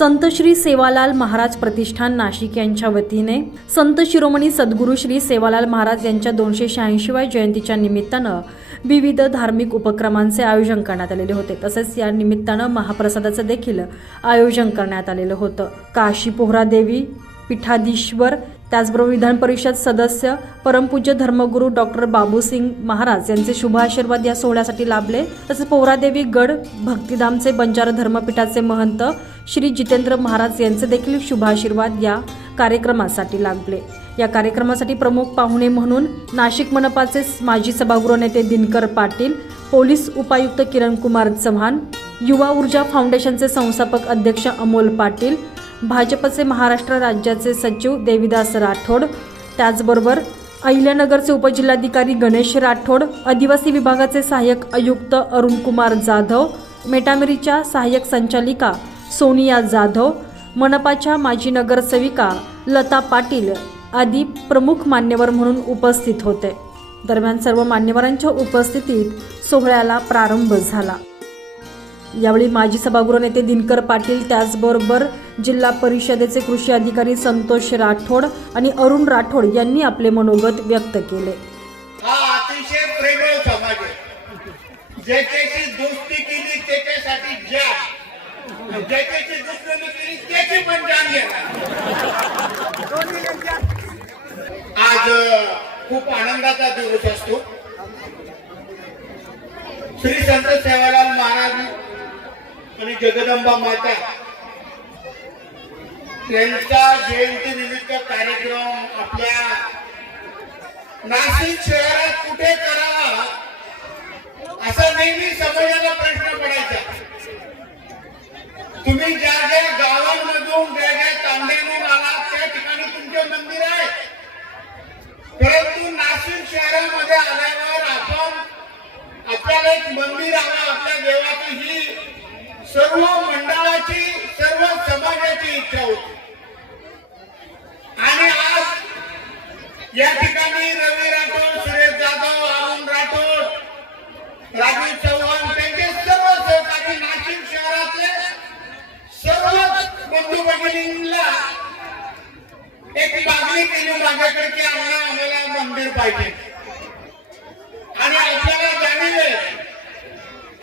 संत श्री सेवालाल महाराज प्रतिष्ठान नाशिक यांच्या वतीने संत शिरोमणी सद्गुरू श्री सेवालाल महाराज यांच्या दोनशे शहाऐंशीव्या जयंतीच्या निमित्तानं विविध धार्मिक उपक्रमांचे आयोजन करण्यात आलेले होते. तसेच या निमित्तानं महाप्रसादाचं देखील आयोजन करण्यात आलेलं होतं. काशी पोहरा देवी पीठाधीश्वर त्याचबरोबर विधान परिषद सदस्य परमपूज्य धर्मगुरू डॉक्टर बाबूसिंग महाराज यांचे शुभ आशीर्वाद या सोहळ्यासाठी लाभले. तसेच पोहरादेवी गड भक्तिधामचे बंजारा धर्मपीठाचे महंत श्री जितेंद्र महाराज यांचे देखील शुभाशीर्वाद या कार्यक्रमासाठी लागले. या कार्यक्रमासाठी प्रमुख पाहुणे म्हणून नाशिक मनपाचे माजी सभागृह नेते दिनकर पाटील पोलीस उपायुक्त किरण कुमार चव्हाण युवा ऊर्जा फाउंडेशनचे संस्थापक अध्यक्ष अमोल पाटील भाजपचे महाराष्ट्र राज्याचे सचिव देविदास राठोड त्याचबरोबर अहिल्यानगरचे उपजिल्हाधिकारी गणेश राठोड आदिवासी विभागाचे सहाय्यक आयुक्त अरुणकुमार जाधव मेटामेरीच्या सहाय्यक संचालिका सोनिया जाधव मनपाच्या माजी नगरसेविका लता पाटील आदी प्रमुख मान्यवर म्हणून उपस्थित होते. दरम्यान सर्व मान्यवरांच्या उपस्थितीत सोहळ्याला प्रारंभ झाला. यावेळी माजी सभागृह नेते दिनकर पाटील त्याचबरोबर जिल्हा परिषदेचे कृषी अधिकारी संतोष राठोड आणि अरुण राठोड यांनी आपले मनोगत व्यक्त केले. हा अतिशय प्रेमळ समाज आहे. ज्याच्याशी दोस्ती केली त्याच्यासाठी ज्या ज्याच्याशी दुश्मनी केली त्याची पण जाण घेणार. आज खूप आनंदाचा दिवस असतो. श्री संत सेवालाल महाराज आणि जगदंबा माता यांचा जयंती निमित्त कार्यक्रम आपल्या नाशिक शहरात कुठे करावा असा नेहमी समाजाला प्रश्न पडायचा तुम्ही ज्या ज्या गावांमधून ज्या ज्या तांड्यातून आलात त्या ठिकाणी तुमचे मंदिर आहे वाशिम शहरामध्ये आल्यावर आपण आपल्याला एक मंदिर हवं आपल्या देवाची ही सर्व मंडळाची सर्व समाजाची इच्छा होती. आणि आज या ठिकाणी रवी राठोड सुरेश जाधव अरुण राठोड राजीव चव्हाण त्यांचे सर्व सहकारी नाशिक शहरातले सर्व बंधू भगिनींना एक मागणी केली माझ्याकडे की आम्हाला गंभीर पाहिजे. आणि आपल्याला जाणीव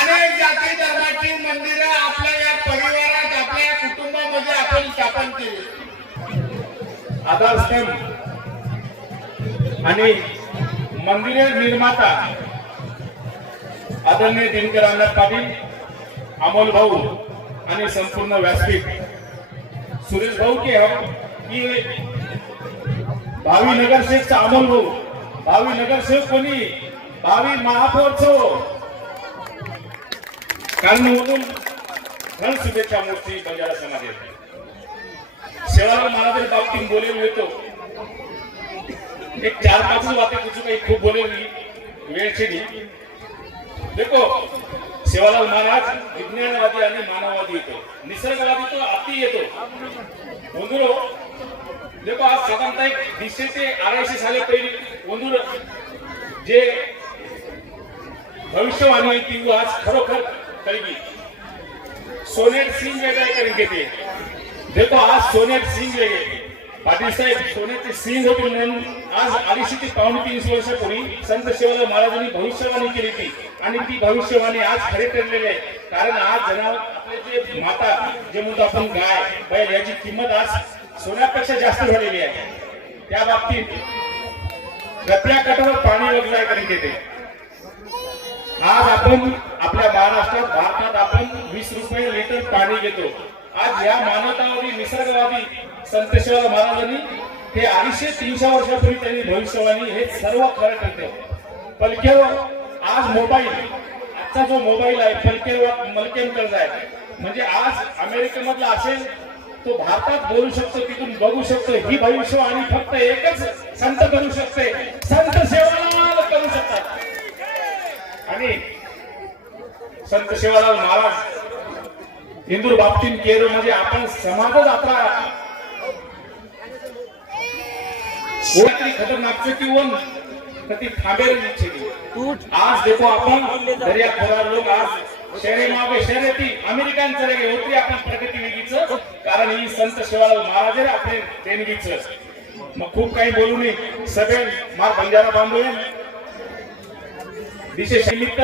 अनेक जाती धर्माची मंदिरं आपल्या या परिवारात आपल्या कुटुंबामध्ये आपण स्थापन केली. आधारस्तंभ आणि मंदिरे निर्माता आदरणीय दिनकर अण्णा पाटील अमोल भाऊ आणि संपूर्ण व्यासपीठ. सुरेश भाऊ के हम ये भावी नगरसेवकचा अमोल भाऊ भावी नगरसेवक कोणी भावी महापौरचं कारण म्हणून धन शुभेच्छा मूर्ती बंजारा समाज येते सेवालाल महाराजांच्या बाबतीत बोलेलो येतो एक चार पाच बातें कुछ काही खूप बोलेली वेळची नाही देखो सेवालाल महाराज विज्ञानवादी आणि मानववादी येतो. निसर्गवादी तो अति येतो. वंदुरो देखो आज साधारणतः एक दीडशे ते अडीचशे साले पहिली वंदुर जे भविष्यवाणी आहे ती आज खरोखर कळली सोनेट सिंग वेगळे करून घेते. देखो आज सोनेट सिंग वेगळे. पाटील साहेब सोन्याचे सिंग होते म्हणून आज अडीचशे ते पावणे तीनशे वर्षापूर्वी संत शिवाजी महाराजांनी भविष्यवाणी केली ती आणि ती भविष्यवाणी आज खरे ठरलेली आहे. कारण आज जनावर माता जे म्हणतो आपण गाय बैल याची किंमत आज सोन्यापेक्षा जास्त झालेली आहे. त्या बाबतीत रत्या कटावर पाणी वगैरे करीत येते आज आपण आपल्या महाराष्ट्रात भारतात आपण वीस रुपये लिटर पाणी घेतो. आज या मानवतावादी निसर्गवादी संत शिवाजी महाराजांनी हे अडीचशे तीनशे वर्षापूर्वी त्यांनी भविष्यवाणी हे सर्व खरं करते पलकेवर आज मोबाईल आजचा जो मोबाईल आहे पलकेवर मलकेम कर्ज आहे. म्हणजे आज अमेरिकेमधला असेल तो भारतात बोलू शकतो तिथून बघू शकतो ही भविष्य आणि फक्त एकच संत करू शकते. संत सेवाला करू शकतात. आणि संत सेवालाल महाराज इंदूर बाबतीन केरळ म्हणजे आपण समाज आपला कोणीतरी खतरनाकचं किंवा ती थांबेल आज देखो आपण दर्या खोरा लोक आज शहरे मागे शहरेती अमेरिकन चले गेले होती आपण प्रगती वेगळीच कारण ही संत शिवाजी महाराज आहे आपले देणगीच. मग खूप काही बोलू नये. सगळे मार बंजारा बांधून विशेष निमित्त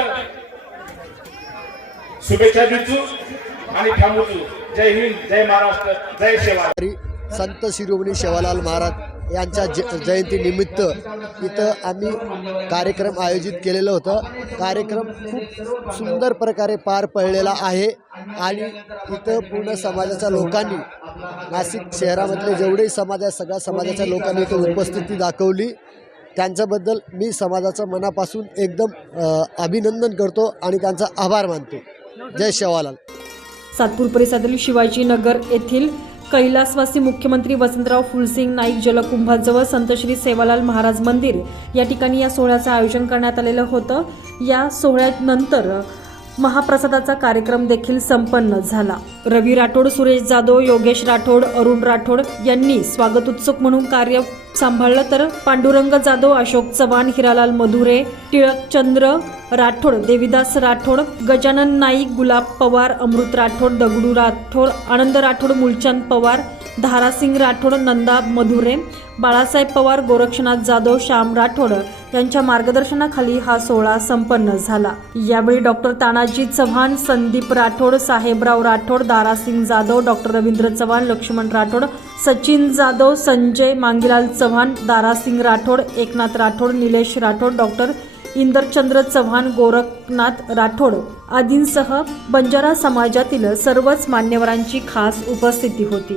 शुभेच्छा देचू आणि थांबूचू जय हिंद जय महाराष्ट्र जय सेवा संत शिरोमणी शेवालाल महाराज. यांच्या ज जयंतीनिमित्त इथं आम्ही कार्यक्रम आयोजित केलेलं होतं. कार्यक्रम खूप सुंदर प्रकारे पार पडलेला आहे आणि इथं पूर्ण समाजाच्या लोकांनी नाशिक शहरामधले जेवढे समाज आहे सगळ्या समाजाच्या लोकांनी इथं उपस्थिती दाखवली. त्यांच्याबद्दल मी समाजाचं मनापासून एकदम अभिनंदन करतो आणि त्यांचा आभार मानतो. जय शेवालाल. सातपूर परिसरातील शिवाजीनगर येथील कैलासवासी मुख्यमंत्री वसंतराव फुलसिंग नाईक जलकुंभाजवळ संत श्री सेवालाल महाराज मंदिर या ठिकाणी या सोहळ्याचं आयोजन करण्यात आलेलं होतं. या सोहळ्यानंतर महाप्रसादाचा कार्यक्रम देखील संपन्न झाला. रवी राठोड सुरेश जाधव योगेश राठोड अरुण राठोड यांनी स्वागत उत्सुक म्हणून कार्य सांभाळलं तर पांडुरंग जाधव अशोक चव्हाण हिरालाल मधुरे टिळकचंद्र राठोड देविदास राठोड गजानन नाईक गुलाब पवार अमृत राठोड दगडू राठोड आनंद राठोड मुलचंद पवार धारासिंग राठोड नंदा मधुरे बाळासाहेब पवार गोरक्षनाथ जाधव श्याम राठोड यांच्या मार्गदर्शनाखाली हा सोहळा संपन्न झाला. यावेळी doctor Tanaji Chavan Sandeep Rathod Sahebrao Rathod Darasingh Jadhav doctor Ravindra Chavan Laxman Rathod Sachin Jadhav Sanjay Mangilal Chavan Darasingh Rathod Eknath Rathod Nilesh Rathod doctor Inderchandra Chavan Gorakhnath Rathod आदींसह बंजारा समाजातील सर्वच मान्यवरांची खास उपस्थिती होती.